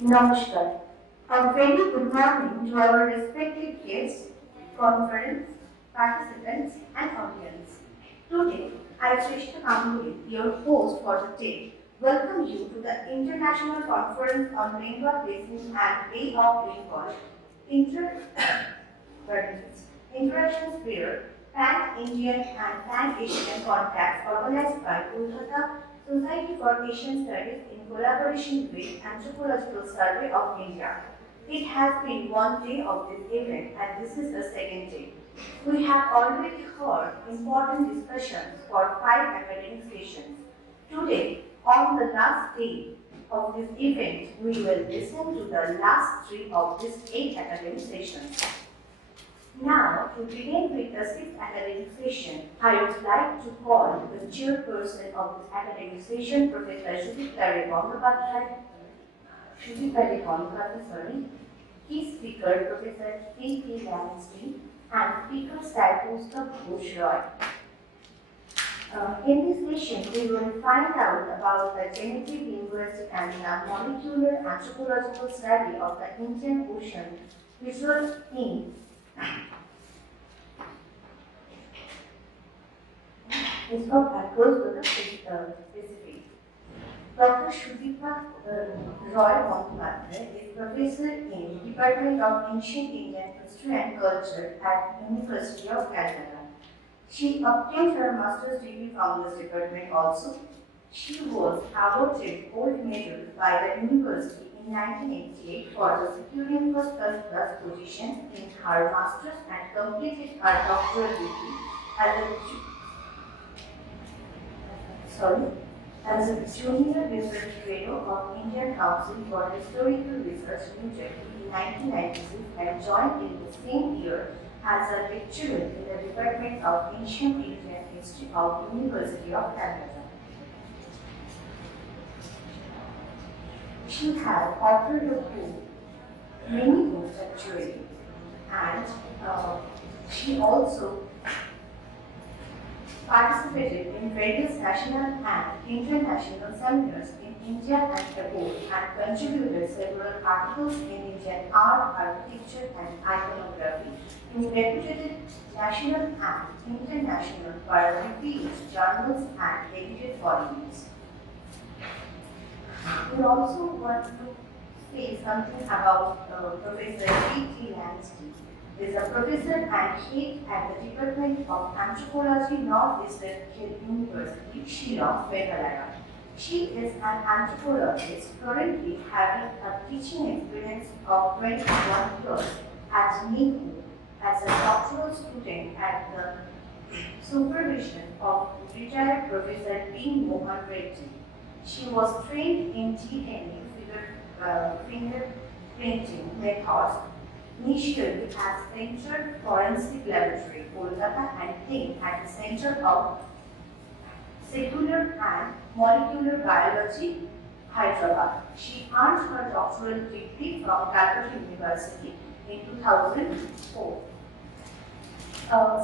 Namaskar. A very good morning to our respected guests, conference participants, and audience. Today, I, Shrishta Kamburi, your host for the day, welcome you to the International Conference on Bengal Basin and Bay of Bengal. Inter- Interactions Fair, Pan-Indian and Pan-Asian Contacts organized by Kolkata Society for Asian Studies in collaboration with Anthropological Survey of India. It has been one day of this event and this is the second day. We have already heard important discussions for 5 academic sessions. Today, on the last day of this event, we will listen to the last 3 of these 8 academic sessions. Now, to begin with the 6th academic session, I would like to call the chairperson of this academic session, Professor Shubhikari Bondapatra, key speaker, Professor P.P. Lansky, and speaker Saipusta Ghosh Roy. In this session, we will find out about the genetic linguistic and the molecular anthropological study of the Indian Ocean, results in is of across to the Pacific. Dr. Shubhika Roy Bondapatra is professor in Department of Ancient Indian History and Culture at University of Calcutta. She obtained her master's degree from this department also. She was awarded gold medal by the university in 1988 for the securing first class position in her master's and completed her doctoral degree as a junior research fellow of Indian Council for Historical Research in Delhi in 1996 and joined in the same year as a lecturer in the Department of Ancient Indian History of University of Calcutta. She has authored a book, many books actually, and she also participated in various national and international seminars in India and abroad and contributed several articles in Indian art, architecture, and iconography in reputed national and international biographies, journals, and edited volumes. We also want to say something about Professor P.T. Lansky. He is a professor and head at the Department of Anthropology, Northeastern University, Shillong, Meghalaya. She is an anthropologist currently having a teaching experience of 21 years at NIHU as a doctoral student at the supervision of retired Professor B. Mohan Reddy. She was trained in DNA fingerprinting methods, initially at Center Forensic Laboratory, Kolkata, and then at the Center of Cellular and Molecular Biology, Hyderabad. She earned her doctoral degree from Calcutta University in 2004.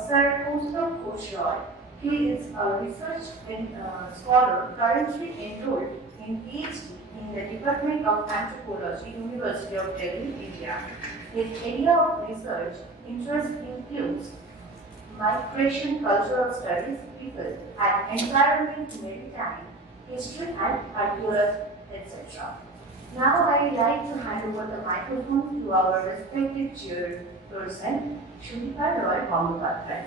Sir Kaustubh Ghosh Roy, he is a research scholar currently enrolled in PhD in the Department of Anthropology, University of Delhi, India. His area of research interest includes migration, cultural studies, people, and environment, maritime, history, and archaeology, etc. Now I would like to hand over the microphone to our respected chairperson, Shubhika Roy Bondapatra.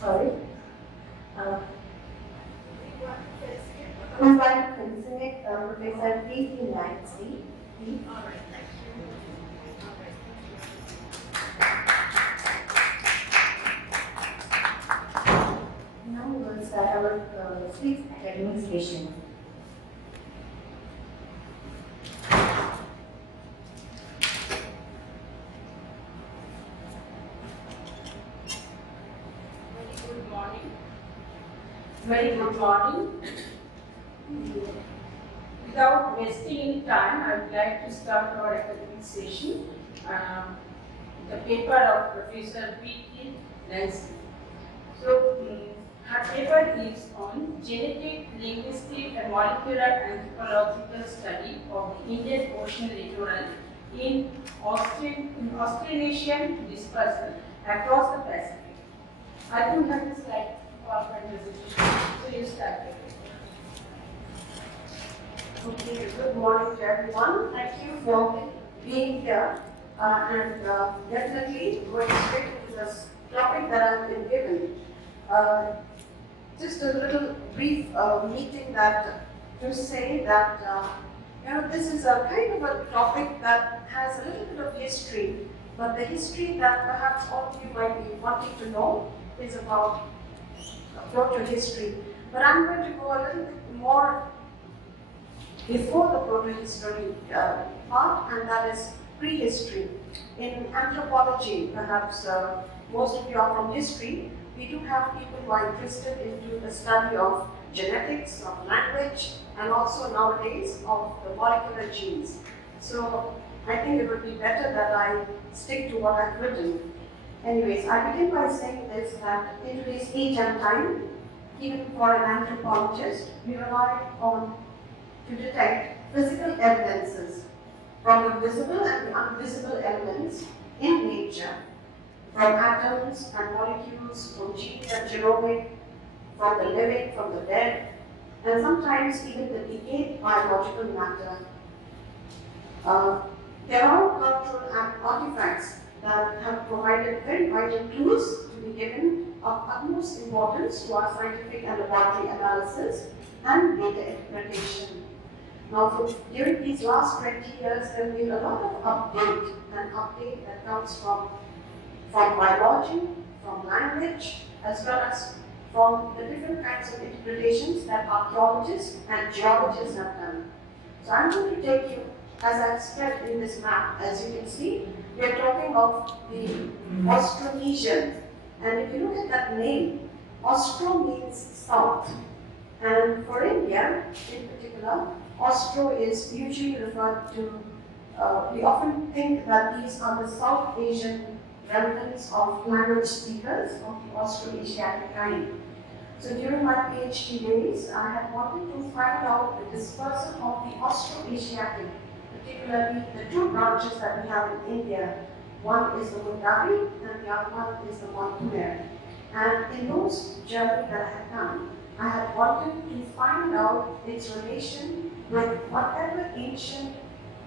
Sorry. We want to consider Professor P.P. Lansky. Now we will start our 6th academic session. Very good morning. Without wasting any time, I would like to start our academic session. The paper of Professor P.T. Nancy. So, her paper is on genetic, linguistic, and molecular anthropological study of the Indian Ocean littoral in Austronesian dispersal across the Pacific. I don't have this slide PowerPoint presentation, so you start with it. Okay, good morning to everyone. Thank you for being here and definitely going straight into this topic that I've been given. Just a little brief meeting that to say that this is a kind of a topic that has a little bit of history, but the history that perhaps all of you might be wanting to know is about proto-history. But I'm going to go a little bit more before the proto-history part, and that is prehistory. In anthropology, perhaps most of you are from history, we do have people who are interested into the study of genetics, of language, and also nowadays of the molecular genes. So I think it would be better that I stick to what I've written. Anyways, I begin by saying this, that in today's age and time, even for an anthropologist, we rely on to detect physical evidences from the visible and the invisible elements in nature, from atoms and molecules, from genes and genomic, from the living, from the dead, and sometimes even the decayed biological matter. There are cultural artifacts that have provided very vital clues to be given of utmost importance to our scientific and laboratory analysis and data interpretation. Now, during these last 20 years, there has been a lot of update that comes from biology, from language, as well as from the different kinds of interpretations that archaeologists and geologists have done. So I'm going to take you, as I've spread in this map, as you can see, we are talking of the Austronesian. And if you look at that name, Austro means south. And for India, in particular, Austro is usually referred to, we often think that these are the South Asian remnants of language speakers of the Austro-Asiatic kind. So during my PhD days, I had wanted to find out the dispersal of the Austro-Asiatic, particularly the two branches that we have in India. One is the Mundavi and the other one is the Montuner. And in those journeys that I had done, I had wanted to find out its relation with whatever ancient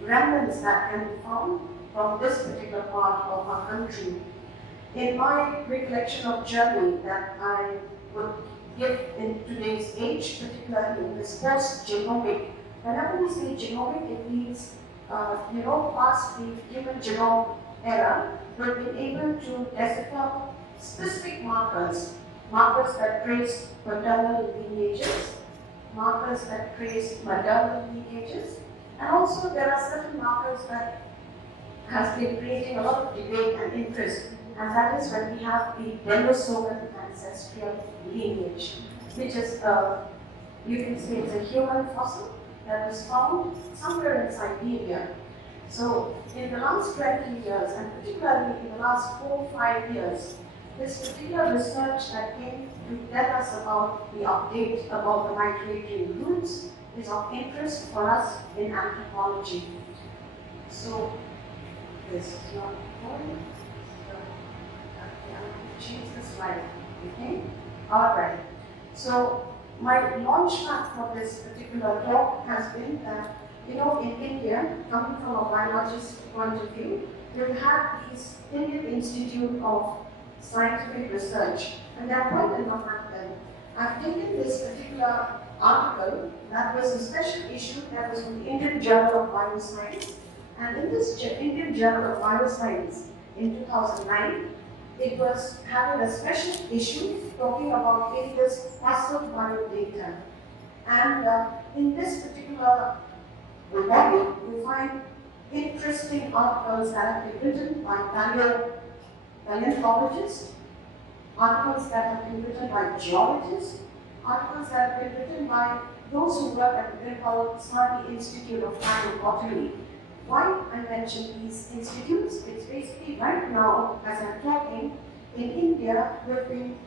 remnants that can be found from this particular part of our country. In my recollection of journey that I would give in today's age, particularly in this post-genomic, whenever we say genomic, it means, past the human genome era, we've been able to decipher specific markers that trace paternal lineages, markers that trace maternal lineages, and also there are certain markers that has been creating a lot of debate and interest, and that is when we have the Denisovanan ancestral lineage, which is, you can say it's a human fossil that was found somewhere in Siberia. So in the last 20 years, and particularly in the last 4 or 5 years, this particular research that came to tell us about the update about the migratory routes is of interest for us in anthropology. So this is not important. So I'm going to change the slide. Okay? Alright. So my launch pad for this particular talk has been that, in India, coming from a biologist point of view, we've had these Indian Institute of Scientific Research, and there are quite a number of them. I've taken this particular article that was a special issue that was from the Indian Journal of Bioscience, and in this Indian Journal of Bioscience in 2009, it was having a special issue talking about India's fossil biodata. And in this particular volume, you find interesting articles that have been written by paleontologists, articles that have been written by geologists, articles that have been written by those who work at the Bengal Institute of Time and Pottery. Why I mention these institutes? It's basically right now, as I'm talking, in India, we've been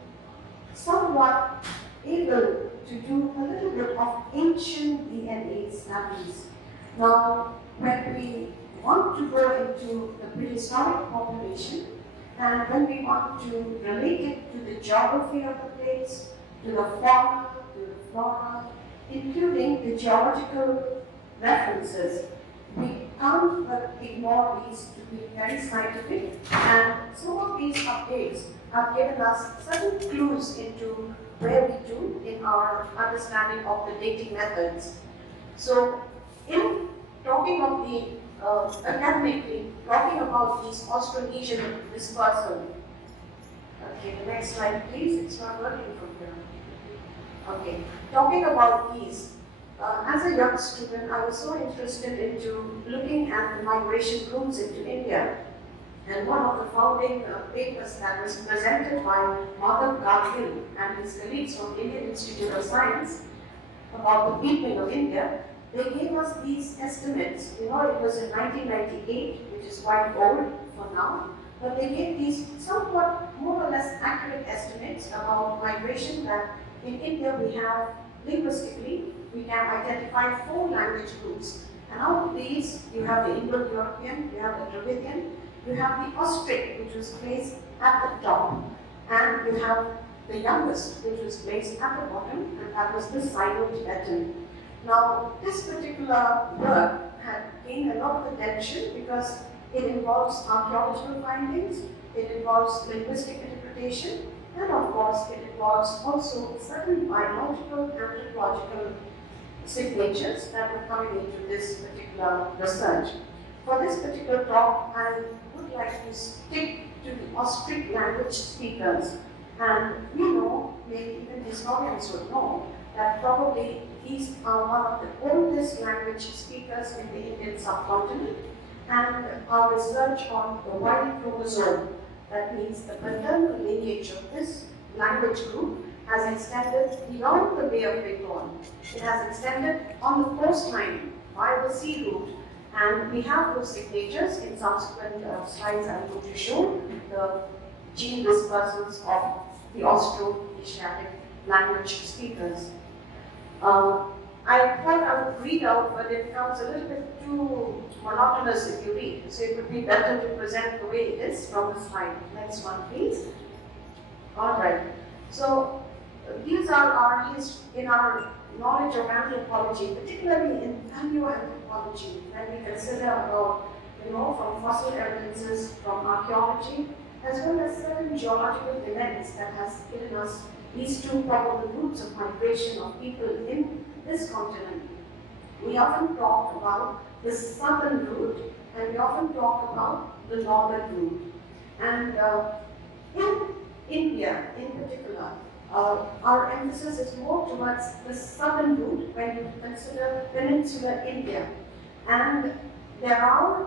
somewhat able to do a little bit of ancient DNA studies. Now, when we want to go into the prehistoric population, and when we want to relate it to the geography of the place, to the fauna, to the flora, including the geological references, we can't but ignore these to be very scientific, and some of these updates have given us certain clues into where we do in our understanding of the dating methods. So, in talking of the academically, talking about these Austronesian dispersal. Okay, the next slide, please. It's not working from here. Okay, talking about these. As a young student, I was so interested into looking at the migration routes into India. And one of the founding papers that was presented by Madhav Gadgil and his colleagues from the Indian Institute of Science about the peopling of India, they gave us these estimates. You know, it was in 1998, which is quite old for now, but they gave these somewhat more or less accurate estimates about migration that in India we have linguistically, we can identify 4 language groups. And out of these, you have the Indo-European, you have the Dravidian, you have the Austric, which was placed at the top, and you have the youngest, which was placed at the bottom, and that was the Sino-Tibetan. Now, this particular work had gained a lot of attention because it involves archaeological findings, it involves linguistic interpretation, and of course, it involves also certain biological, anthropological signatures that were coming into this particular research. For this particular talk, I would like to stick to the Austric language speakers. And we know, maybe even historians would know, that probably these are one of the oldest language speakers in the Indian subcontinent. And our research on the Y chromosome, that means the maternal lineage of this language group, has extended beyond the Bay of Bengal. It has extended on the coastline by the sea route. And we have those signatures in subsequent slides I'm going to show, the gene dispersals of the Austro-Asiatic language speakers. I thought I would read out, but it becomes a little bit too monotonous if you read. So it would be better to present the way it is from the slide. Next one, please. All right. So these are our in our knowledge of anthropology, particularly in paleoanthropology, when we consider about, from fossil evidences, from archaeology, as well as certain geological events that has given us these 2 probable routes of migration of people in this continent. We often talk about the southern route, and we often talk about the northern route. And in India, in particular, our emphasis is more towards the southern route when you consider peninsular India. And there are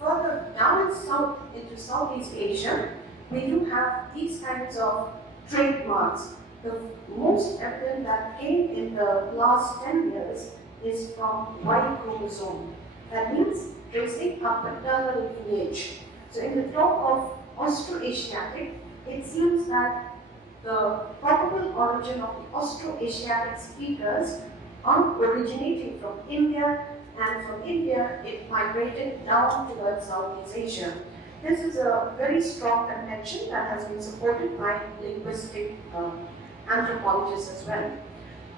further down south into Southeast Asia, we do have these kinds of trademarks. The most evident that came in the last 10 years is from Y chromosome. That means tracing a paternal lineage. So in the talk of Austroasiatic, it seems that the probable origin of the Austroasiatic speakers are originating from India, and from India it migrated down towards Southeast Asia. This is a very strong contention that has been supported by linguistic anthropologists as well.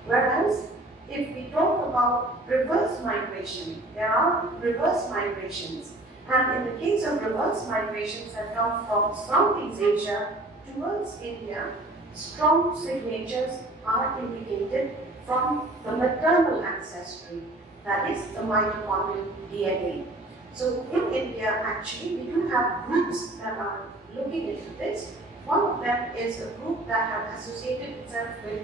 Whereas, if we talk about reverse migration, there are reverse migrations. And in the case of reverse migrations that come from Southeast Asia towards India, strong signatures are indicated from the maternal ancestry, that is the mitochondrial DNA. So in India, actually, we do have groups that are looking into this. One of them is a group that have associated itself with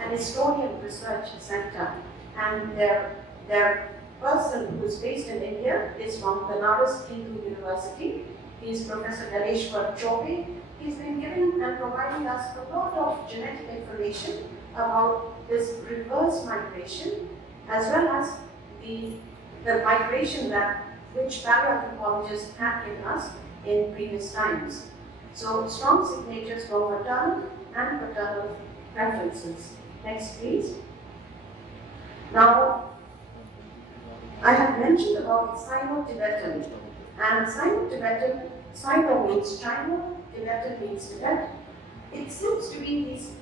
an Estonian research center, and their person who is based in India is from Banaras Hindu University. He is Professor Ganeshwar Chobe. He's been giving and providing us a lot of genetic information about this reverse migration as well as the migration that which paleoanthropologists have given us in previous times. So strong signatures from maternal and paternal preferences. Next please. Now I have mentioned about Sino-Tibetan, and Sino-Tibetan, Sino means China, Tibetan means Tibet. It seems to be these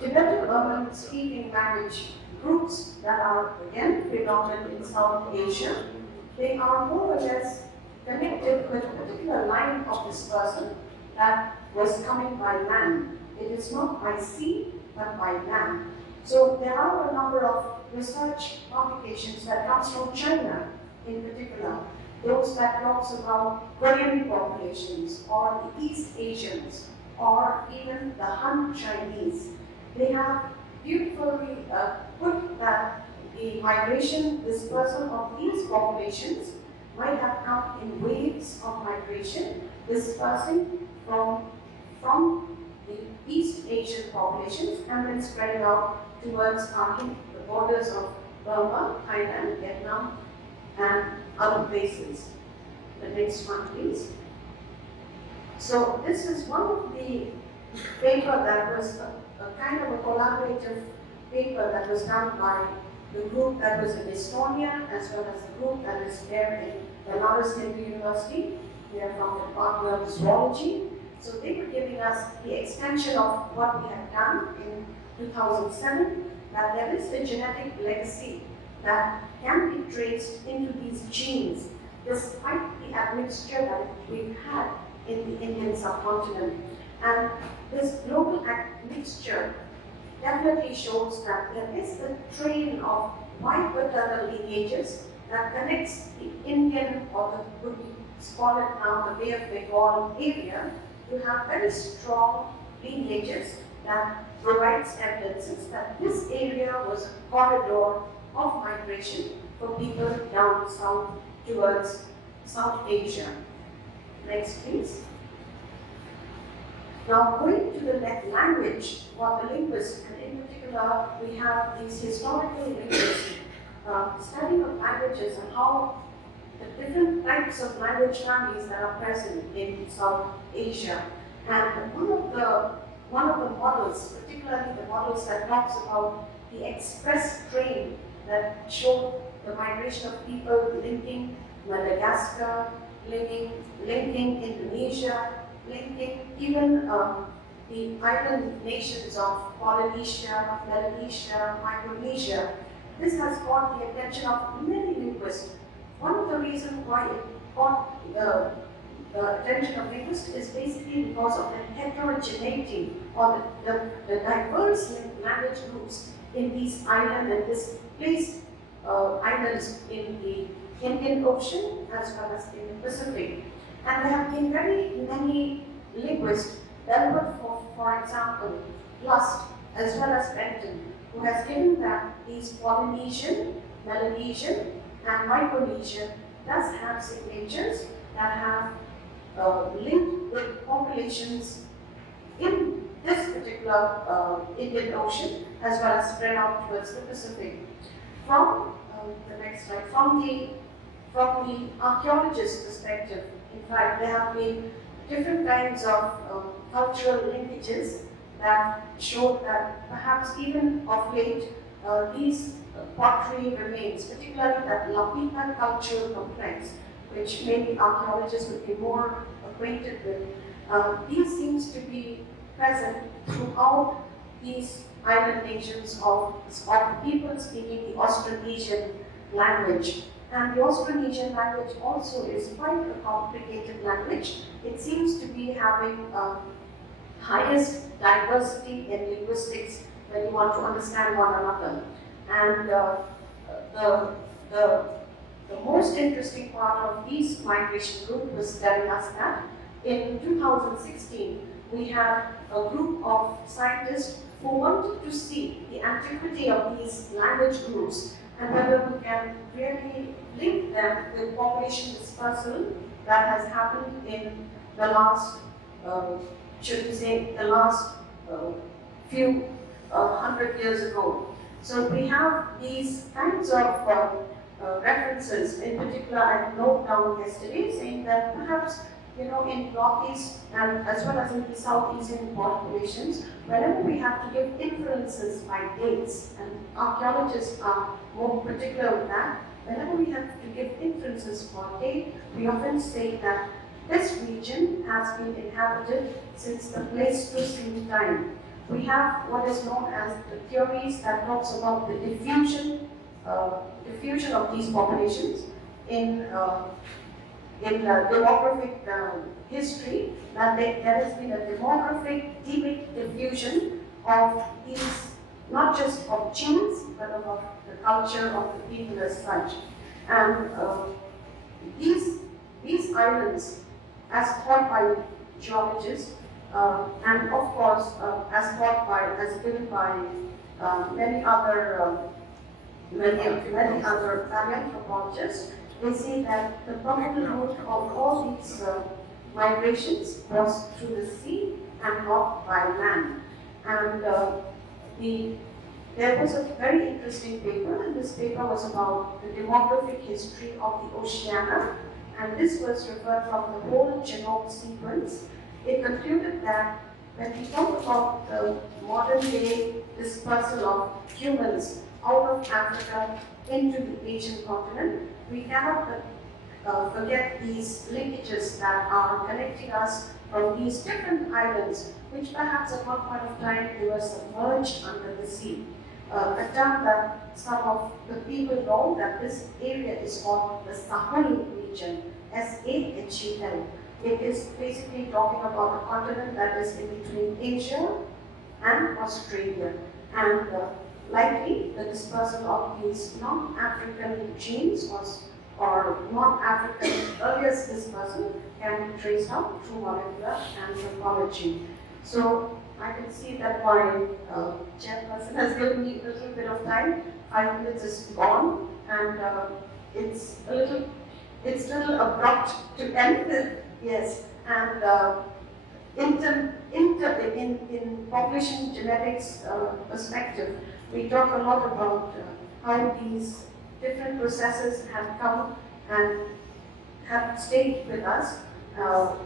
Tibetan-Burman speaking language groups that are again predominant in South Asia. They are more or less connected with a particular line of dispersal that was coming by land. It is not by sea, but by land. So there are a number of research publications that comes from China in particular, those that talks about Korean populations or the East Asians or even the Han Chinese. They have beautifully put that the migration dispersal of these populations might have come in waves of migration dispersing from the East Asian populations and then spreading out towards the borders of Burma, Thailand, Vietnam, and other places. The next one, please. So this is one of the paper that was a kind of a collaborative paper that was done by the group that was in Estonia as well as the group that is there in Benares Hindu University. They are from the Department of Zoology. So they were giving us the extension of what we have done in 2007, that there is a genetic legacy that can be traced into these genes despite the admixture that we've had in the Indian subcontinent. And this global admixture definitely shows that there is a train of wide paternal lineages that connects the Indian, or the, would we call it now the Bay of Bengal area, to have very strong lineages that provides evidences that this area was a corridor of migration for people down south towards South Asia. Next, please. Now, going to the language, or the linguists, and in particular, we have these historical linguists studying of languages and how the different types of language families that are present in South Asia. And one of the models, particularly the models that talks about the express train that showed the migration of people linking Madagascar, linking Indonesia, linking even the island nations of Polynesia, Melanesia, Micronesia. This has caught the attention of many linguists. One of the reasons why it caught the attention of linguists is basically because of the heterogeneity or the diverse language groups in these islands and displaced islands in the Indian Ocean as well as in the Pacific. And there have been very many linguists, Delbert, for example, Lust, as well as Benton, who has given that these Polynesian, Melanesian, and Micronesian does have signatures that have linked with populations in this particular Indian Ocean, as well as spread out towards the Pacific. From the next slide, from the archaeologist's perspective, in fact, there have been different kinds of cultural linkages that show that perhaps even of late, these pottery remains, particularly that Lapita cultural complex, which maybe archaeologists would be more acquainted with. These seems to be present throughout these island nations of people speaking the Austronesian language. And the Austronesian language also is quite a complicated language. It seems to be having highest diversity in linguistics when you want to understand one another. And the most interesting part of these migration group was telling us that in 2016 we had a group of scientists who wanted to see the antiquity of these language groups and whether we can really link them with population dispersal that has happened in the last, should we say, the last few 100 years ago. So we have these kinds of references. In particular, I note down yesterday saying that perhaps in Northeast and as well as in the South Asian populations, whenever we have to give inferences by dates, and archaeologists are more particular with that, whenever we have to give inferences for date, we often say that this region has been inhabited since the Pleistocene time. We have what is known as the theories that talks about the diffusion of these populations in demographic history, that there has been a demographic deep diffusion of these, not just of genes, but of the culture of the people as such. And these islands, as thought by geologists, and of course, as given by many other paleoanthropologists, they say that the probable route of all these migrations was through the sea and not by land. And there was a very interesting paper, and this paper was about the demographic history of the Oceania, and this was referred from the whole genome sequence. It concluded that when we talk about the modern day dispersal of humans out of Africa into the Asian continent, we cannot forget these linkages that are connecting us from these different islands, which perhaps at one point of time they were submerged under the sea. A term that some of the people know, that this area is called the Sahel region, S-A-H-E-L. It is basically talking about a continent that is in between Asia and Australia. And likely the dispersal of these non-African genes or non-African earliest dispersal can be traced out through molecular anthropology. So I can see that my chairperson has given me a little bit of time. 5 minutes is gone, and it's a little abrupt to end with. Yes, and in population genetics perspective, we talk a lot about how these different processes have come and have stayed with us,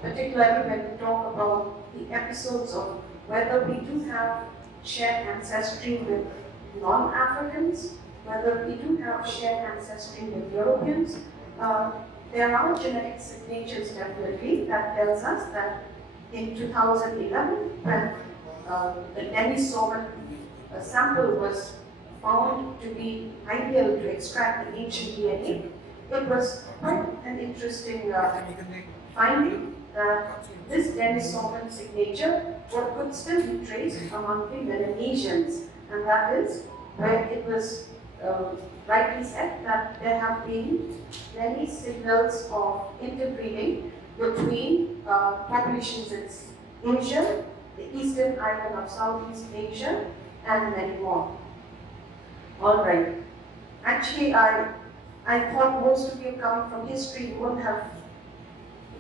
particularly when we talk about the episodes of whether we do have shared ancestry with non-Africans, whether we do have shared ancestry with Europeans. There are genetic signatures definitely that tells us that in 2011, when the Denisovan sample was found to be ideal to extract the ancient DNA, it was quite an interesting finding that this Denisovan signature could still be traced among the Melanesians, and that is where it was rightly said that there have been many signals of interbreeding between populations in Asia, the eastern island of Southeast Asia, and many more. All right. Actually, I thought most of you coming from history would have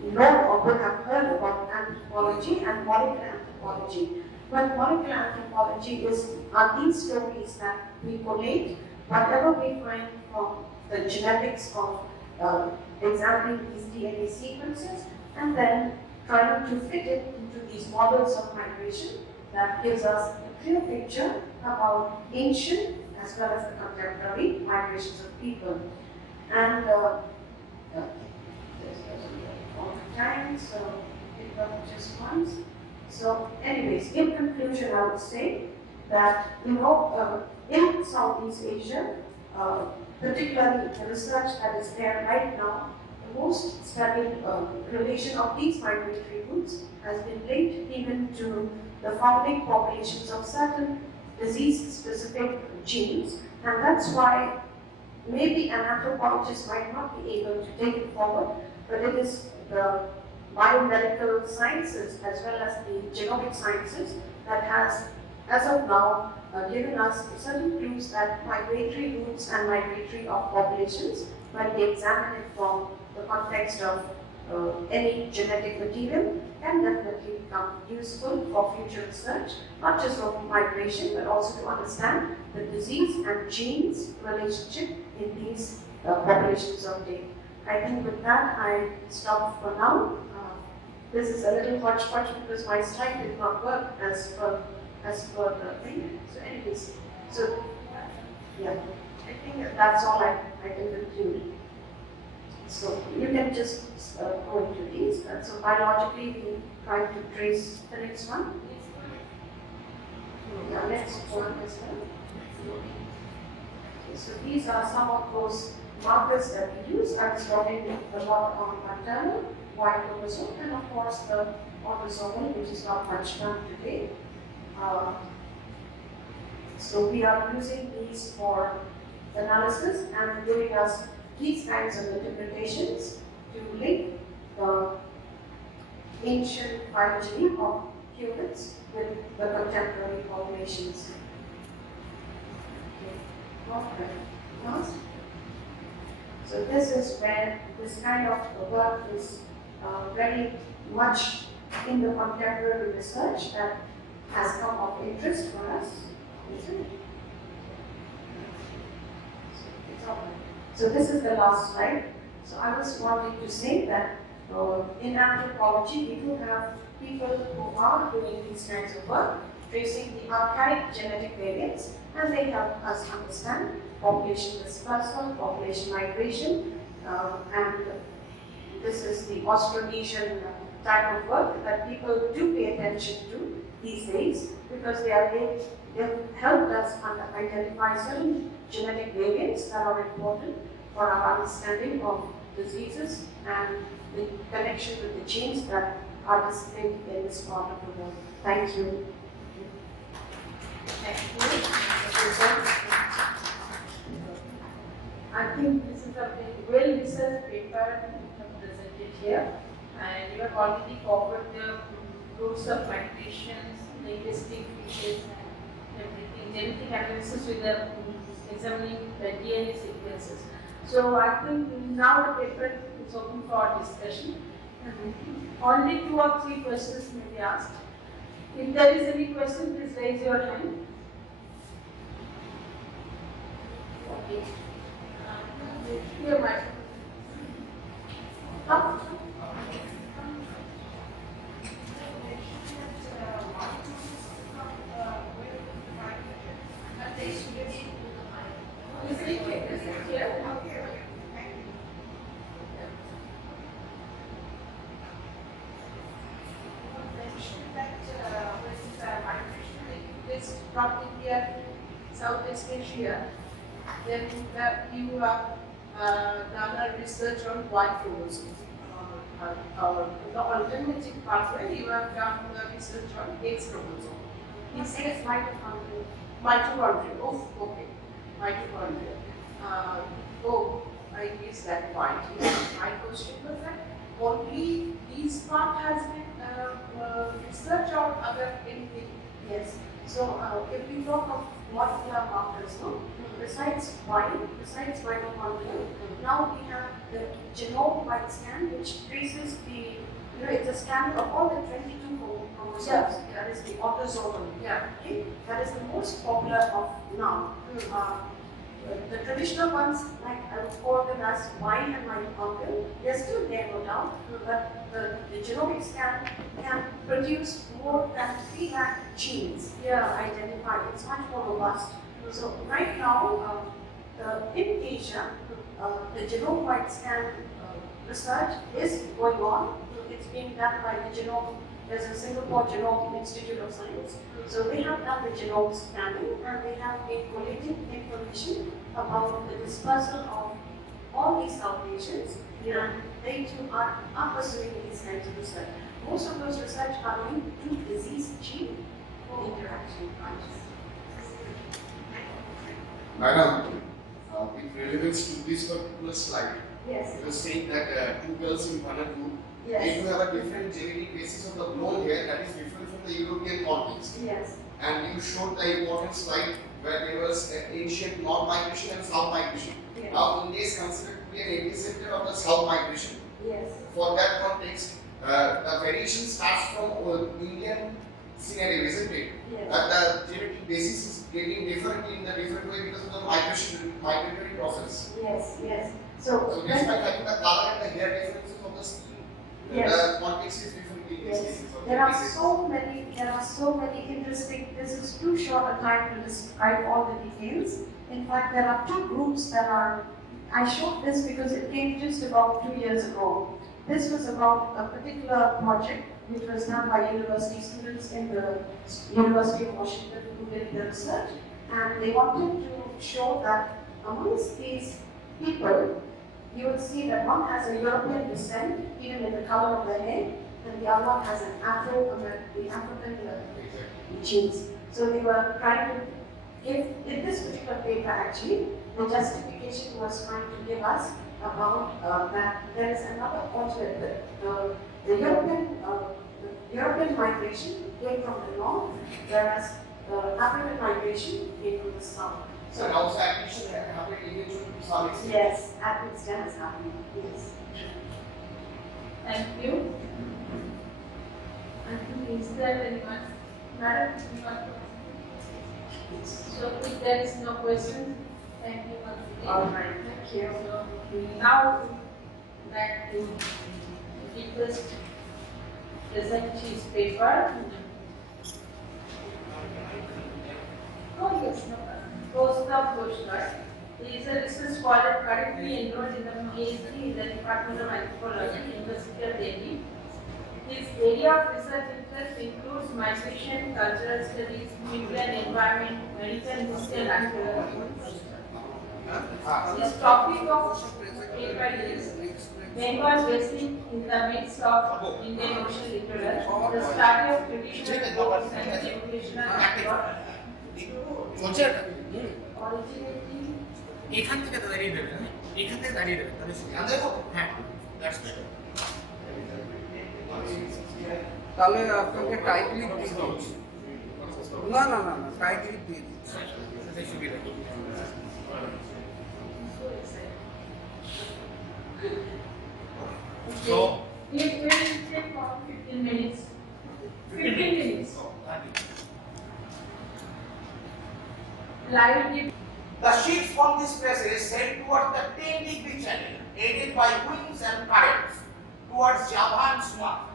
known or would have heard about anthropology and molecular anthropology. But molecular anthropology are these stories that we collate whatever we find from the genetics of examining these DNA sequences, and then trying to fit it into these models of migration that gives us a clear picture about ancient as well as the contemporary migrations of people. And all the time, so it was just once. So anyways, in conclusion, I would say that, in Southeast Asia, particularly the research that is there right now, the most studied relation of these migratory routes has been linked even to the founding populations of certain disease-specific genes, and that's why maybe an anthropologist might not be able to take it forward, but it is the biomedical sciences as well as the genomic sciences that has, as of now, given us certain clues that migratory routes and migratory of populations might be examined from the context of any genetic material can definitely become useful for future research, not just for migration, but also to understand the disease and genes relationship in these populations of day. I think with that, I stop for now. This is a little hodgepodge because my slide did not work as per the thing. So anyways, so yeah, I think that's all I can conclude. So you can just go into these. So biologically, we try to trace the next one. Yeah, next one as well. Okay, so these are some of those markers that we use. I was talking a lot on maternal, Y chromosome, and of course the autosomal, which is not much done today. So we are using these for analysis and giving us these kinds of interpretations to link the ancient phylogeny of humans with the contemporary populations. Okay. So this is where this kind of work is very much in the contemporary research that has come of interest for us. So this is the last slide. So I was wanting to say that in anthropology we do have people who are doing these kinds of work, tracing the archaic genetic variants, and they help us understand population dispersal, population migration, and this is the Austronesian type of work that people do pay attention to these days because they've helped us identify certain genetic variants that are important for our understanding of diseases and the connection with the genes that are displayed in this part of the world. Thank you. Thank you. I think this is a very well-researched paper you have presented here, and you have already covered the routes of migrations, linguistic features, and everything, genetic analysis with the examining the DNA sequences. So I think now the paper is open for discussion. Only 2 or 3 questions may be asked. If there is any question, please raise your hand. Okay. Here, my. Up. From India, Southeast Asia, then you have done a research on Y chromosome. The alternative pathway, you have done the research on X chromosome. He says mitochondria. Mitochondria. Oh, okay. Mitochondria. I missed that point. My question was that only these part has been research or other anything? Yes. So if we talk of molecular markers, no? Besides mitochondria, now we have the genome-wide scan, which traces the, it's a scan of all the 22 chromosomes. Yeah. That is the autosomal. Yeah. Okay? That is the most popular of now. The traditional ones, like I would call them as Y and mitochondrial, they're still there, no doubt, but the genomic scan can produce more than 3 lakh genes identified. It's much more robust. So right now, in Asia, the genome-wide scan research is going on. It's being done by the genome. There's a Singapore Genome Institute of Science. So they have done the genome scanning and they have been collating information about the dispersal of all these South Asians, and they too are pursuing these kinds of research. Most of those research are linked to disease-gene interaction. Madam, with relevance to this particular slide, Yes. you were saying that 2 girls in one and 2, Yes. they do have a different genetic basis of the blonde hair that is different from the European context. Yes. And you showed the important slide where there was ancient north migration and south migration. Yes. Now India is considered to be an epicenter of the south migration. Yes. for that context, the variation starts from Indian scenario, isn't it? Yes. The genetic basis is getting different in a different way because of the migratory process. Yes, yes. So despite having the color and the hair differences of the skin, Yes. the context is different in these Yes. cases. There are so many interesting, this is too short a time to describe all the details. In fact, there are two groups that are, I showed this because it came just about 2 years ago. This was about a particular project which was done by university students in the University of Washington who did the research, and they wanted to show that amongst these people, you will see that one has a European descent, even in the color of the hair, and the other one has an African genes. So they were trying to give, in this particular paper actually, the justification was trying to give us about that there is another alternate. The European migration came from the north, whereas the African migration came from the south. So now also adaptation happened eventually to some extent. Yes, at extent is happening. Yes. Thank you. I think, is there anyone? Madam, you want to? So if there is no question, thank you once again. All right. Thank you. So we now like to request present his paper. Oh yes, no problem. Postdoc Bushler. He is a research scholar currently enrolled in the PhD in the Department of Anthropology, University of Delhi. His area of research interest includes migration, cultural studies, media and environment, maritime history and archaeology. His topic of paper is Bengal Basin in the midst of Indian Ocean littoral, the study of traditional boats and educational archaeology. Originating এখান থেকে তো দাঁড়িয়ে দেবেন, এখান থেকে দাঁড়িয়ে দেবেন তাহলে সুবিধা। হ্যাঁ, দ্যাটস বেটার। তাহলে আপনাকে টাইটলি দিয়ে দিচ্ছি। না না না না টাইটলি দিয়ে দিচ্ছি, সেটাই সুবিধা। So, it will take about 15 minutes. 15 minutes. Live give. The ships from this vessel sailed towards the 10-degree channel, aided by winds and currents, towards Java and Sumatra.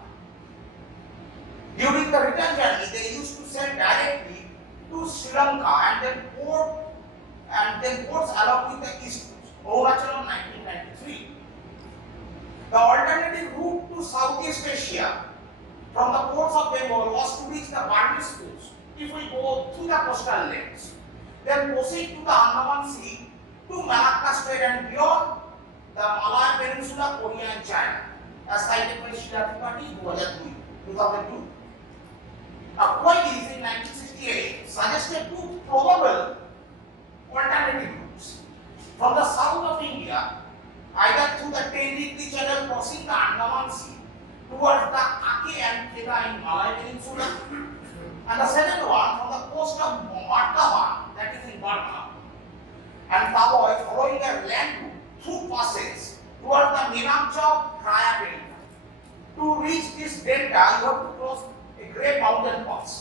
During the return journey, they used to sail directly to Sri Lanka and then ports along with the east coast, Arunachal in 1993. The alternative route to Southeast Asia from the ports of Bengal was to reach the Burmese coast if we go through the coastal lanes, then proceed to the Andaman Sea, to Malacca Strait and beyond the Malay Peninsula, Korea and China, as cited by Shila Tripathi 2002. Aquarius in 1968 suggested two probable alternative routes from the south of India, either through the 10-degree channel crossing the Andaman Sea towards the Aceh and Kedah in Malay Peninsula, and the second one from the coast of Martaban, that is in Burma, and Tavoy following a land route through passes towards the Menamchau triangle. To reach this delta, you have to cross a great mountain pass.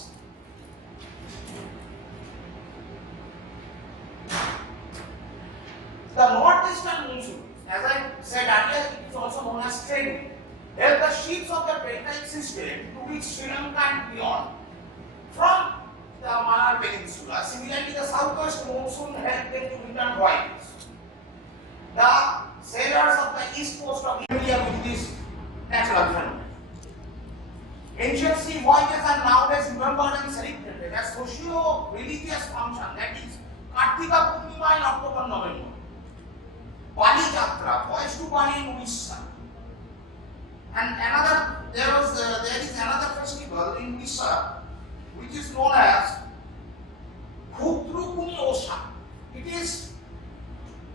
The northeastern monsoon, as I said earlier, it is also known as trade wind, help the ships of the deltaic system to reach Sri Lanka and beyond from the Malay Peninsula. Similarly, the southwest monsoon helped them to return voyages. The sailors of the east coast of India with this natural phenomenon. Ancient sea voyages are nowadays remembered and celebrated as socio-religious function, that is Kartika Purnima in October, November. Bali Jatra, voyage to Bali in Odisha. And there is another festival in Odisha which is known as Khudrukuni Osha. It is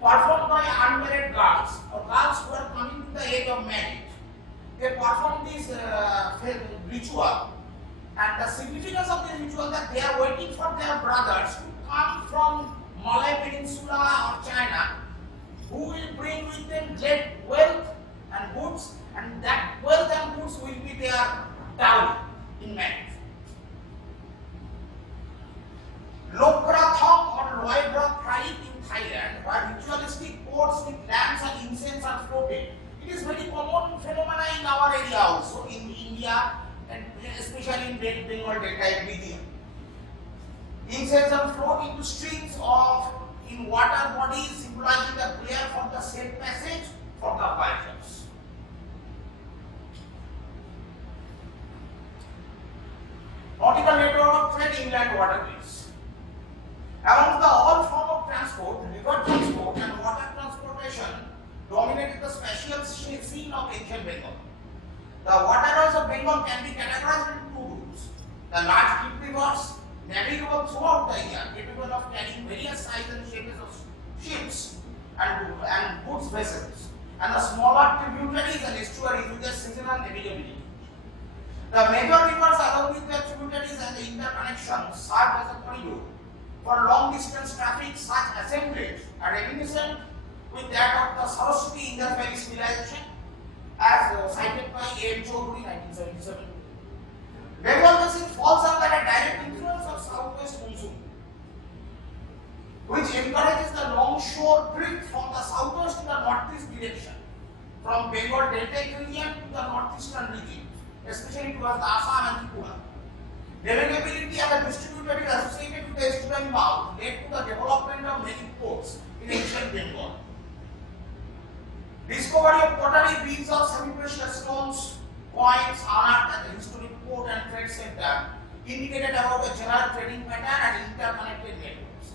performed by unmarried girls or girls who are coming to the age of marriage. They perform this ritual, and the significance of this ritual that they are waiting for their brothers to come from Malay Peninsula or China, who will bring with them great wealth and goods, and that down in man. Lokrathong or Loibra tribe in Thailand, where ritualistic boats with lamps and incense are floated. It is very common phenomena in our area also, in India and especially in Bengal Delta region. Incense are float into streams of in water bodies, symbolizing the prayer for the safe passage for the voyagers. Nautical network of trade inland waterways. Among the all form of transport, river transport and water transportation dominated the spatial scene of ancient Bengal. The waterways of Bengal can be categorized into two groups. The large deep rivers, navigable throughout the year, capable of carrying various sizes and shapes of ships and goods vessels, and the smaller tributaries and estuaries with their seasonal navigability. The major rivers along with their tributaries and the interconnections serve as a corridor for long distance traffic. Such assemblage are reminiscent with that of the Saraswati Indus Valley civilization as cited by A. M. Choudhury 1977. Bengal Basin falls under a direct influence of southwest monsoon, which encourages the longshore drift from the southwest to the northeast direction, from Bengal Delta region to the northeastern region, especially towards the Assam and Tripura. Navigability and the distributary associated with the estuary mouth led to the development of many ports in ancient Bengal. Discovery of pottery, beads of semi-precious stones, coins unearthed at the historic port and trade center indicated about the general trading pattern and interconnected networks.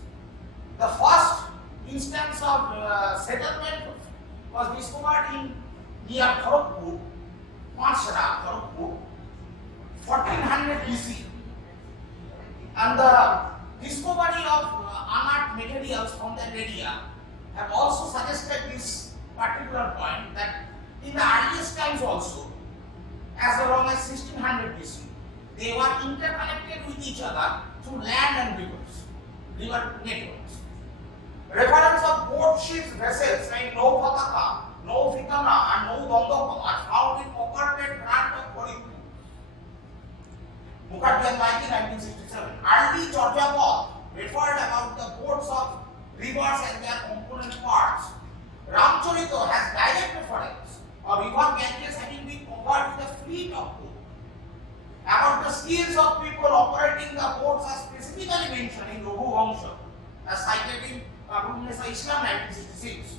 The first instance of settlement was discovered in near Kharagpur, Panchara, Kharagpur, 1400 BC. And the discovery of unearthed materials from that area have also suggested this particular point that in the earliest times also, as long as 1600 BC, they were interconnected with each other through land and rivers, river networks. Reference of boat, ships, vessels like no Pataka, no Vitana, and no Dondoko are found in Okarted grant of Koripur, Mukherjee 1967. Early Chorjapod referred about the boats of rivers and their component parts. Ramcharito has direct reference of river Ganges having been covered with a fleet of boats. About the skills of people operating the boats are specifically mentioned in Raghu Vangsha, as cited in Kabul-Nesa Islam 1966.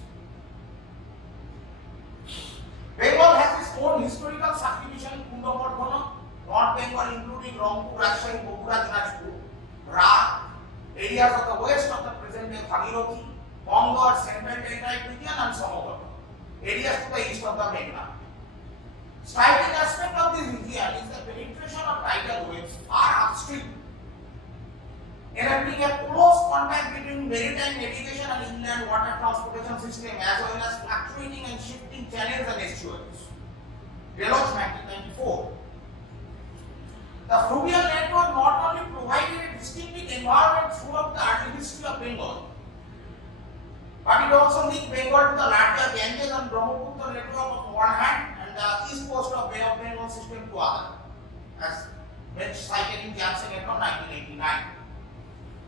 Bengal has its own historical subdivision, Kundapardhana, North Bengal including Rangpur, Rajshahi, Bogura, Dinajpur, Ra, areas of the west of the present-day Bhagirathi, Bongar, Central Delta region and Samagata, areas to the east of the Meghna. Striking aspect of this region is the penetration of tidal waves far upstream, enabling a close contact between maritime navigation and inland water transportation system as well as fluctuating and shifting channels and estuaries. Deloach 1994. The fluvial network not only provided a distinctive environment throughout the early history of Bengal, but it also linked Bengal to the larger Ganges and Brahmaputra network on one hand and the east coast of Bay of Bengal system to other, as cited in Jansen et al. 1989.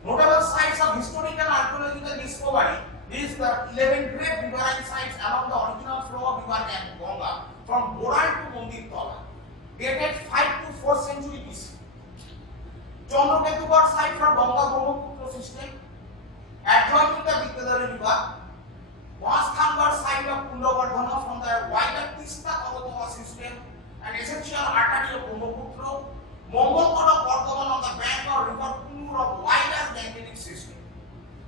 Notable sites of historical and archaeological discovery is the 11 great riverine sites along the original flow of river Ganga from Boran to Mondir Tola, dated 5 to 4th century BC. Chandraketugarh site from Ganga Brahmaputra system, adjoining the Vidyadhari river, Vasthangad site of Kundapardhana from the wider Tista Kavatova system, an essential artery of Brahmaputra, Mongolkot of Bardhaman on the bank of river Kunur of wider Gangetic system.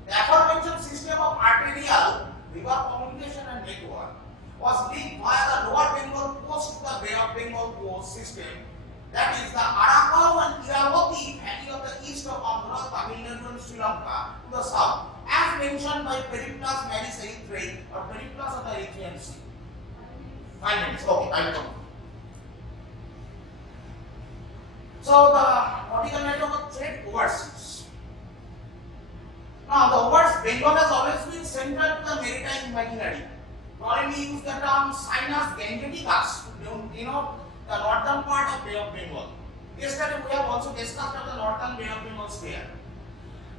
The aforementioned system of arterial river communication and network was linked via the lower Bengal coast to the Bay of Bengal coast system, that is the Arakkal and Iravati valley of the east of Andhra, Tamil Nadu and Sri Lanka to the south, as mentioned by Periplas Maris Erythrae or Periplas of the Erythraean Sea. 5 minutes, okay, I will come. So the nautical network of trade overseas. Now the overseas, Bengal has always been central to the maritime imaginary. Normally use the term Sinus Gangeticus to denote the northern part of Bay of Bengal. Yesterday we have also discussed of the northern Bay of Bengal sphere.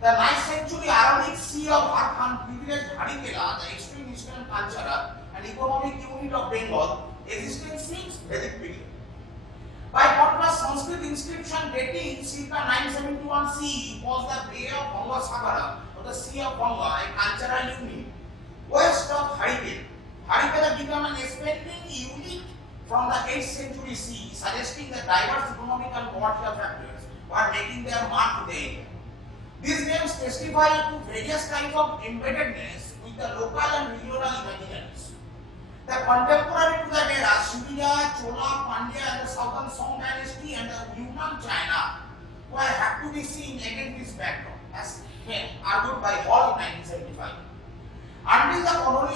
The 9th century Arabic Sea of Arkan privileged Harikela, the extreme eastern cultural and economic unit of Bengal, existing since Vedic period. By contrast, Sanskrit inscription dating circa 971 CE was the Bay of Bangasagara or the Sea of Banga, a cultural unit west of Harikela. Harikela became an expanding unit from the 8th century CE, suggesting that diverse economic and commercial factors were making their mark to the area. These names testify to various types of embeddedness with the local and regional imaginaries. The contemporary to that era, Surya, Chola, Pandya, and the Southern Song dynasty and the Yunnan China were have to be seen against this background, as argued by Hall in 1975. Until the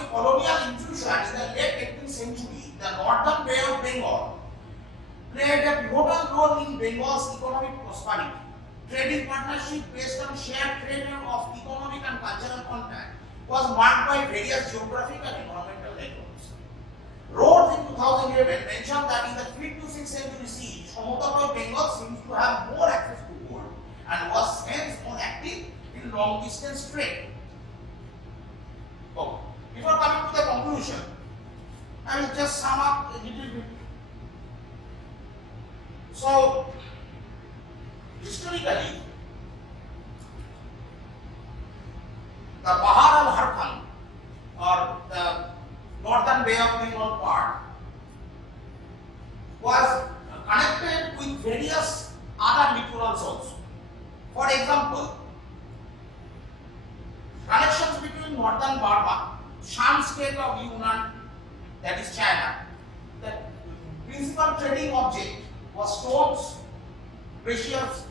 colonial intrusion in the late 18th century, the northern Bay of Bengal played a pivotal role in Bengal's economic prosperity. Trading partnership based on shared trade of economic and cultural contact was marked by various geographic and environmental networks. Rhodes in 2011 mentioned that in the 5th to 6th century siege, Samudra Bengal seems to have more access to gold and was hence more active in long distance trade. Okay. Before coming to the conclusion, I will just sum up a little bit. So, historically, the Bahar al-Harkan or the northern Bay of Bengal part was connected with various other littorals also. For example, connections between northern Burma, Shan state of Yunnan, that is China. The principal trading object was stones, precious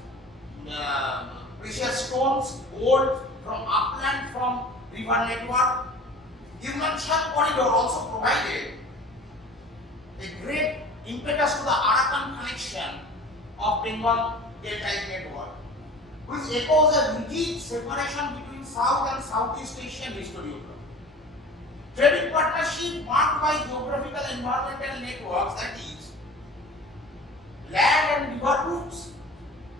stones, gold from upland from river network. Yunnan-Shan corridor also provided a great impetus to the Arakan connection of Bengal deltaic network, which echoes a rigid separation between South and Southeast Asian history. Trading partnership marked by geographical and environmental networks, that is, land and river routes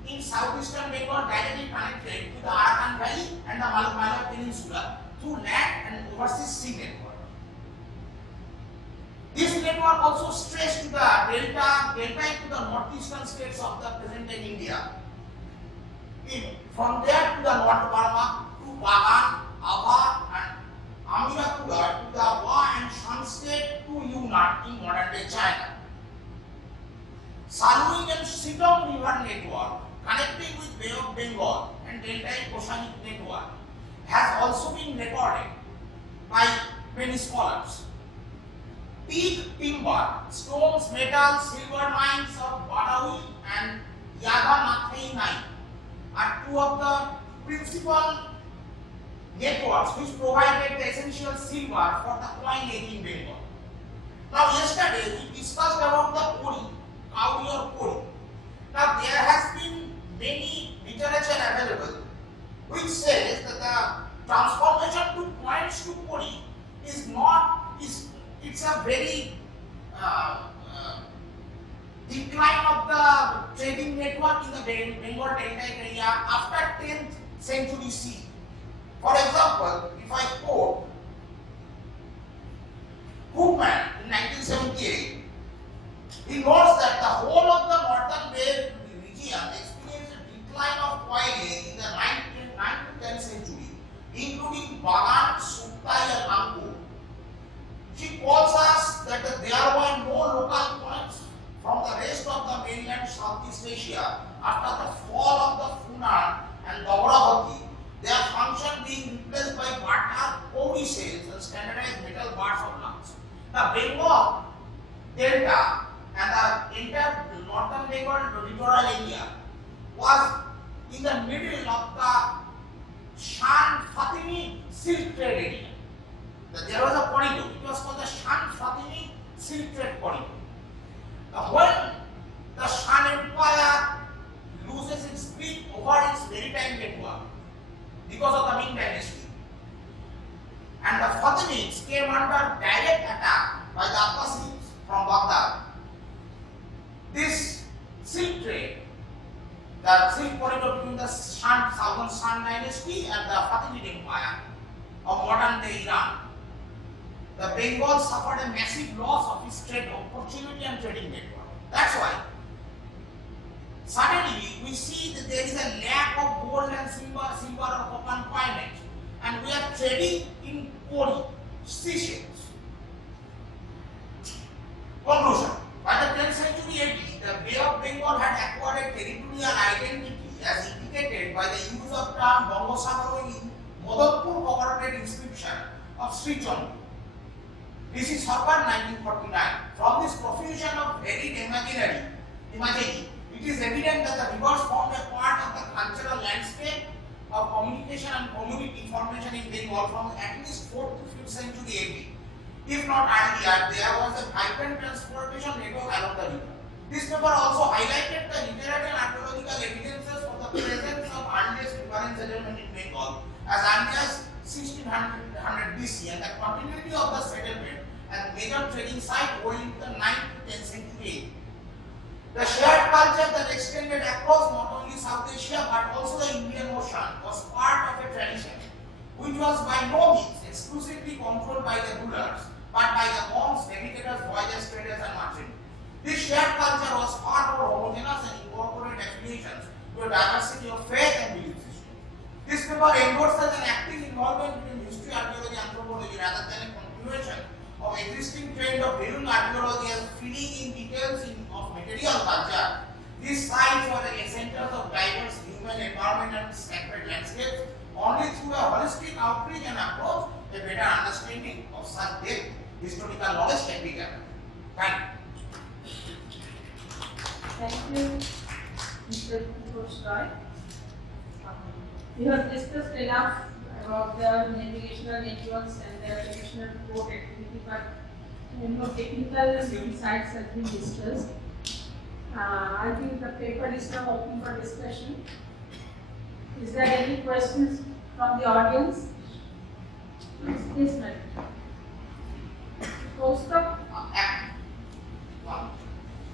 in southeastern Bengal directly connected to the Arakan Valley and the Malaya Peninsula through land and overseas sea network. This network also stretched to the delta to the northeastern states of the present-day India. From there to the North Burma, to Bagan, Ava and Amirakura, to the Wa and Shan state to Yunnan in modern-day China. Salween and Sittong river network connecting with Bay of Bengal and deltaic oceanic network has also been recorded by many scholars. Teak timber, stones, metal, silver mines of Badawi and Yaganathai mine are two of the principal networks which provided the essential silver for the coin age in Bengal. Now yesterday we discussed about the Kori, Kauri or Kori. Now there has been many literature available which says that the transformation to coins to Kori it's a very decline of the trading network in the Bengal deltaic area after 10th century CE. For example, if I quote Cookman in 1978, he notes that the whole of the northern Bay region experienced a decline of coinage in the 9th to 10th century, including Bagan, Suktai and Angkor. She calls us that there were no local coins from the rest of the mainland Southeast Asia after the fall of the Funan and Gauravati, their function being replaced by barter cowrie shells and standardized metal bars of lungs. The Bengal Delta and the entire northern Bengal littoral area was in the middle of the Shan Fatimi silk trade area. There was a corridor, it was called the Shan Fatimi silk trade corridor. When the Shan Empire loses its grip over its maritime network because of the Ming dynasty, and the Fatimids came under direct attack by the Abbasids from Baghdad, the Silk Corridor between the Southern Shan dynasty and the Fatimid Empire of modern day Iran. The Bengal suffered a massive loss of its trade opportunity and trading network. That's why suddenly we see that there is a lack of gold and silver or copper coinage, and we are trading in Kori, Seychelles. Conclusion. By the 10th century AD, the Bay of Bengal had acquired territorial identity as indicated by the use of term Bangosagaro in Modapur cooperated inscription of Sri Chandi. This is Harvard 1949. From this profusion of varied imagery, it is evident that the rivers formed a part of the cultural landscape of communication and community formation in Bengal from at least 4th to 5th century AD. If not earlier, there was a vibrant transportation network along the river. This paper also highlighted the literary and archaeological evidences for the presence of earliest riverine settlement in Bengal as early as 1600 BC and the continuity of the settlement and major trading site owing to the 9th to 10th century. The shared culture that extended across not only South Asia but also the Indian Ocean was part of a tradition which was by no means exclusively controlled by the rulers but by the monks, navigators, voyagers, traders and merchants. This shared culture was far more homogeneous and incorporated affiliations to a diversity of faith and belief system. This paper endorses an active involvement between history, archaeology, and anthropology rather than a continuation of existing trend of viewing archaeology as filling in details of material culture. These sites were the centers of diverse human environment and sacred landscapes. Only through a holistic outreach and approach, a better understanding of such depth historical knowledge can be gathered. Thank you. Thank you, Mr. Roy. We have discussed enough about the navigational networks and their traditional port activity, but technical insights have been discussed. I think the paper is now open for discussion. Is there any questions from the audience? Please, madam. Postdoc?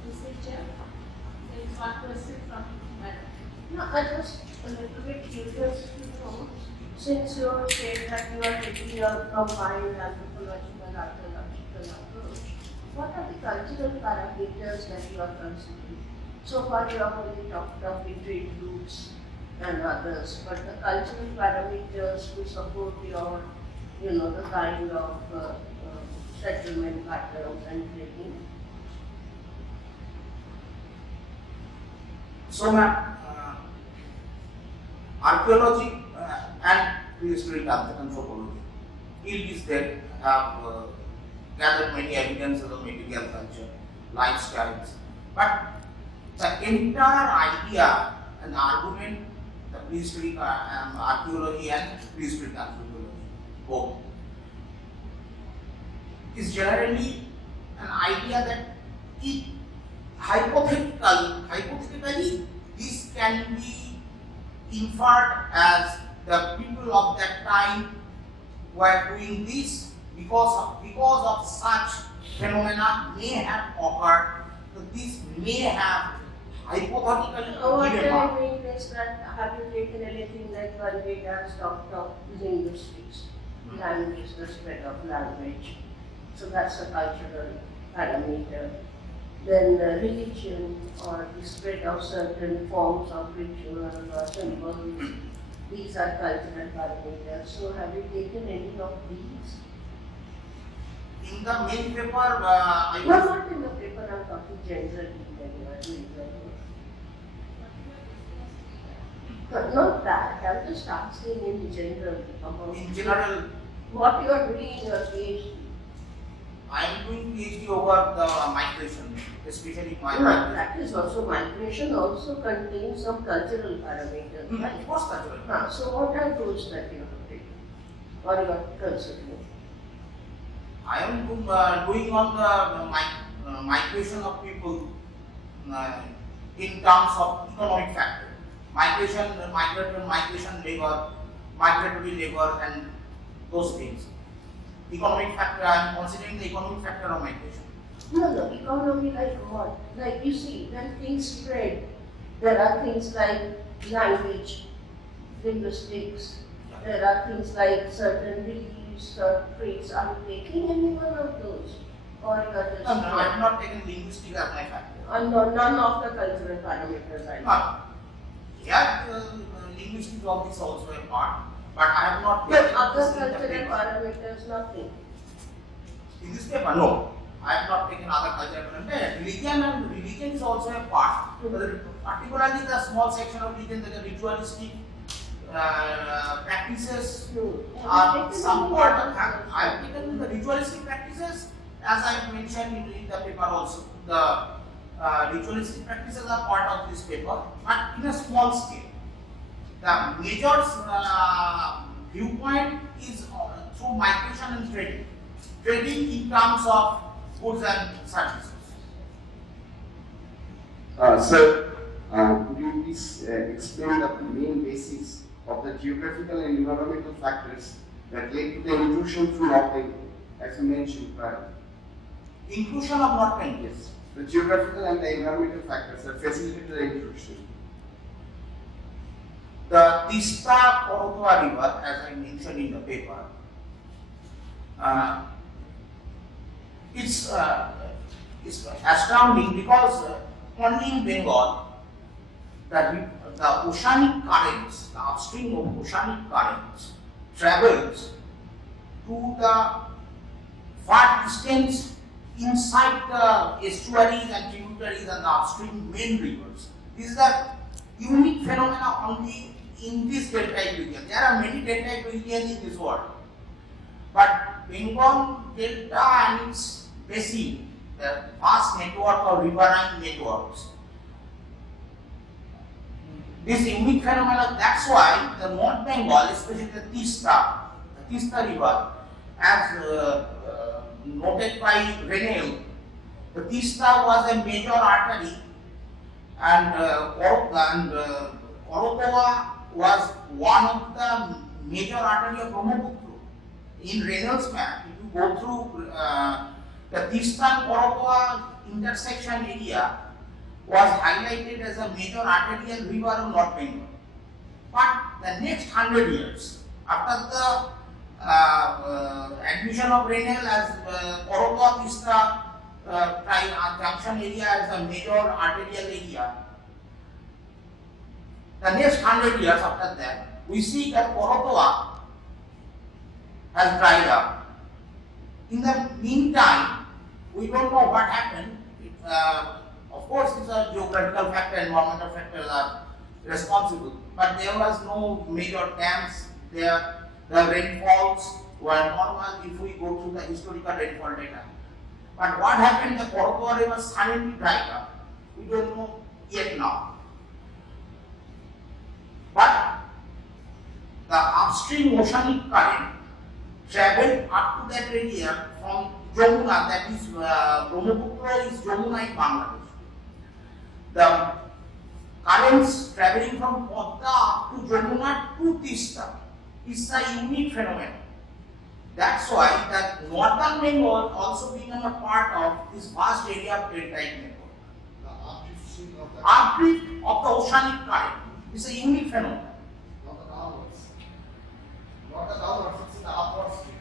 Mr. Chair, there is one question from madam. No, I was a little bit curious to know, since you said that you are taking a combined anthropological and archaeological approach, what are the cultural parameters that you are considering? So far you have only talked of the trade routes and others, but the cultural parameters to support your, the kind of settlement patterns and trading. So, ma'am, archaeology and prehistoric anthropology, field is that have gathered many evidences of material culture, lifestyles, but the entire idea and argument, the prehistoric archaeology and prehistoric anthropology, both, is generally an idea that it hypothetically this can be inferred as the people of that time were doing this because of such phenomena may have occurred. So this may have hypothetically What given I birth. mean is that have you taken anything like one data stock of linguistics, language, the spread of language. So that's a cultural parameter. Then religion or the spread of certain forms of ritual or symbols, these are cultural parameters. So have you taken any of these? In the main paper, No, not in the paper, I'm talking generally when you are doing the work. Not that, I'm just asking in general about in general, what you are doing in your PhD. I am doing PhD over the migration, especially No, migration. that is also migration also contains some cultural parameters, right? Of course, cultural. So what are those that you have taken or you are considering? I am doing on the migration of people in terms of economic factor. Migration labor, migratory labor and those things. Economic factor, I am considering the economic factor of migration. No, economy like what? Like you see, when things spread, There are things like language, linguistics, there are things like certain beliefs or traits. Are you taking any one of those? Or you are just No, I have not taken linguistic as my factor. none of the cultural parameters I No. Yeah, linguistic of is also a part, but I have not but taken other this in the cultural paper. parameters, nothing. In this paper, no. I have not taken other cultural parameters. Religion is also a part. Particularly the small section of religion, the ritualistic practices are some part of that. I have taken the ritualistic practices, as I mentioned in the paper also. The ritualistic practices are part of this paper, but in a small scale. The major viewpoint is through migration and trading. Trading in terms of goods and services. Sir, could you please explain the main basis of the geographical and environmental factors that led to the intrusion from North Bengal, as you mentioned prior? Inclusion of North Bengal. Yes. The geographical and the environmental factors that facilitated the intrusion. The Tista Korotwa River, as I mentioned in the paper, it's astounding because only in Bengal, the oceanic currents, the upstream of oceanic currents, travels to the far distance inside the estuaries and tributaries and the upstream main rivers. This is a unique phenomena only in this deltaic region. There are many deltaic regions in this world, but Bengal Delta and its basin, the vast network of riverine networks, this unique phenomena, that's why the North Bengal, especially the Tista River, as noted by Renel, the Tista was a major artery and Korotova was one of the major artery of Brahmaputra. In Renel's map, if you go through the Tista Korotova intersection area, was highlighted as a major arterial river of North Bengal. But the next 100 years, after the admission of Renel as Korotova Tista junction area as a major arterial area, the next 100 years after that, we see that Korotova has dried up. In the meantime, we don't know what happened. Of course, it's a geographical factor, environmental factors are responsible, but there was no major dams there. The rainfalls were normal if we go through the historical rainfall data. But what happened, the Korotova River suddenly dried up. We don't know yet now. But the upstream oceanic current traveled up to that area from Jamuna, that is Brahmaputra is Jamuna in Bangladesh. The currents traveling from Podda up to Jamuna to Tista is a unique phenomenon. That's why that northern Bengal also become a part of this vast area of deltaic network. The Updrift of the oceanic current is a unique phenomenon. not the downwards. Not the downwards, it's in the upward stream.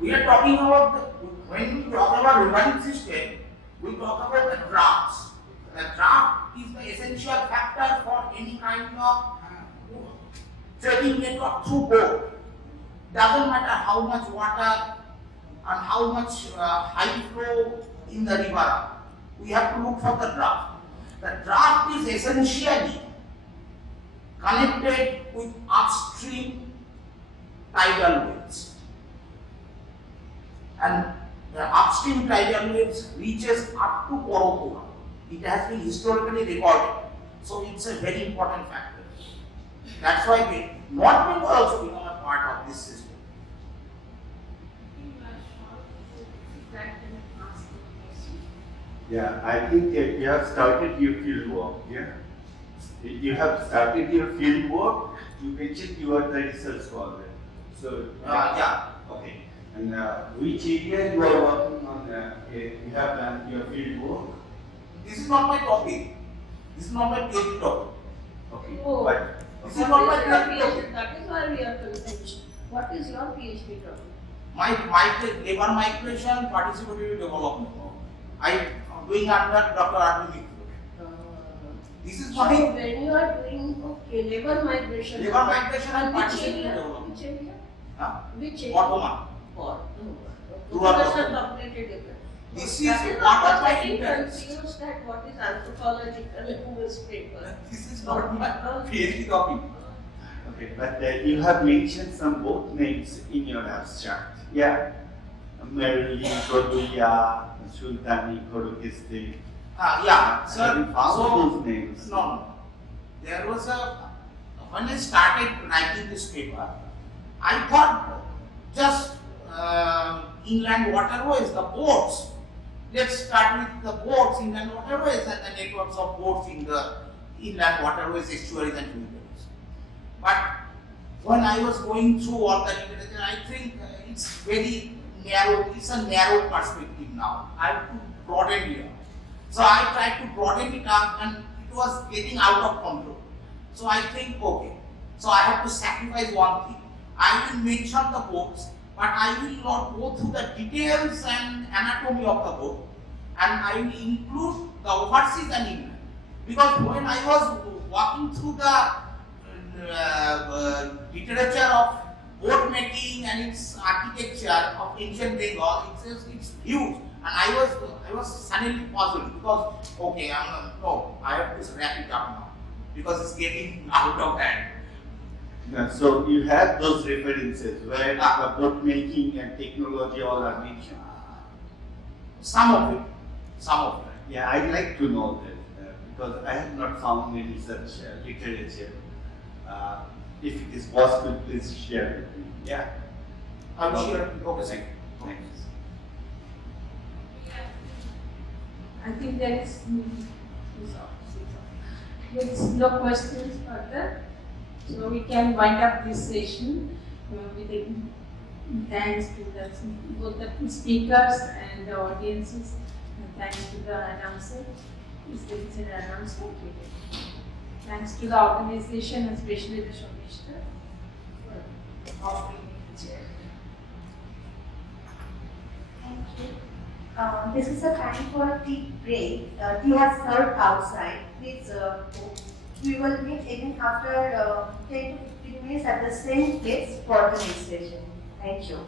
We are talking about when we talk about riverine system, we talk about the drafts. The draft is the essential factor for any kind of trading network through boat. Doesn't matter how much water and how much high flow in the river, we have to look for the draft. The draft is essentially connected with upstream tidal waves. And the upstream tidal waves reaches up to Korotova. It has been historically recorded. So it's a very important factor. That's why North Bengal also become a part of this system. Yeah, I think that you have started your field work. Yeah, you have started your field work. You mentioned you are the research scholar. So Yeah. okay. And which area you are working on? You have done your field work. This is not my topic. This is not my PhD topic. Okay. Oh. But This is not my What is your PhD topic. PhD? That is why we are confused. What is your PhD topic? My labor migration, participatory development. I am doing under Dr. Arvind. This is So my when you are doing labor migration. labor migration and which participatory area? development. Which area? Huh? Which area? Bottoman. Rural That's Bottoman. not completely different. This That is is part what of my I getting interest. confused that what is anthropological in this paper. This is not my PhD topic. okay, but you have mentioned some both names in your abstract. Yeah. Merli, Koduya, Sultani, Kodukiste. Yeah, sir. Have you found So, those names? no. There was when I started writing this paper, I thought just inland waterways, the ports. Let's start with the ports, inland waterways, and the networks of ports in the inland waterways, estuaries, and tributaries. But when I was going through all the literature, I think it's very narrow. It's a narrow perspective now. I have to broaden it up. So I tried to broaden it up, and it was getting out of control. So I think, okay. So I have to sacrifice one thing. I will mention the ports, but I will not go through the details and anatomy of the port, and I will include the overseas and inland. Because when I was walking through the literature of boat making and its architecture of ancient Bengal, it's huge, and I was suddenly puzzled because okay, I have to wrap it up now because it's getting out of hand. Yeah, so you have those references where the boat making and technology all are mentioned. Some of it. Yeah, I'd like to know that because I have not found any such literature. If it is possible, please share with me. Yeah. I'm sure. Okay. Thanks. I think there is no questions further. So we can wind up this session with a thanks to both the speakers and the audiences, and thanks to the announcer. There is an announcement. Thanks to the organization, especially the Shomishta, for offering me the chair. Thank you. This is a time for a tea break. Tea has served outside. Please, we will meet again after 10 to 15 minutes at the same place for the next session. Thank you.